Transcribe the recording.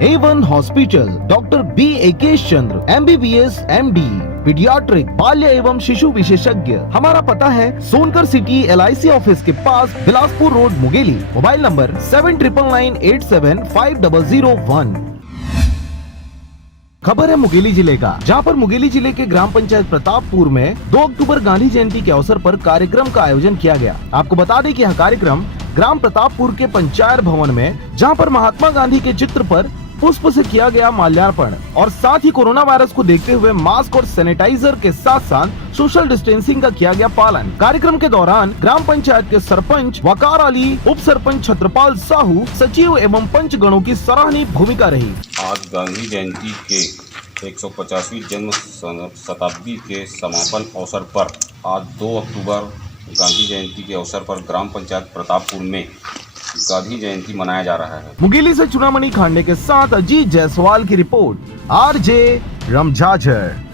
A1 hospital, doctor B एकेश चंद्र, MBBS MD, paediatric, बाल्य एवं शिशु विशेषज्ञ। हमारा पता है सोनकर सिटी LIC ऑफिस के पास, Bilaspur road, Mungeli. Mobile number 7999875001। खबर है मुंगेली जिले का, जहां पर मुंगेली जिले के ग्राम पंचायत प्रतापपुर में 2 अक्टूबर गांधी जयंती के अवसर पर कार्यक्रम का आयोजन किया गया। आपको बता दें कि यह कार्यक्रम ग्राम प्रतापपुर के पंचायत भवन में, जहां पर महात्मा गांधी के चित्र पर पुष्प से किया गया माल्यार्पण और साथ ही कोरोना वायरस को देखते हुए मास्क और सैनिटाइजर के साथ साथ सोशल डिस्टेंसिंग का किया गया पालन। कार्यक्रम के दौरान ग्राम पंचायत के सरपंच वकार अली, उप सरपंच छत्रपाल साहू, सचिव एवं पंचगणों की सराहनीय भूमिका रही। आज गांधी जयंती के 150वीं जन्म शताब्दी के समापन अवसर पर आज 2 अक्टूबर गांधी जयंती के अवसर पर ग्राम पंचायत प्रतापपुर में गांधी जयंती मनाया जा रहा है। मुंगेली से चुनामणि खांडे के साथ अजीत जायसवाल की रिपोर्ट, RJ रमझाझर।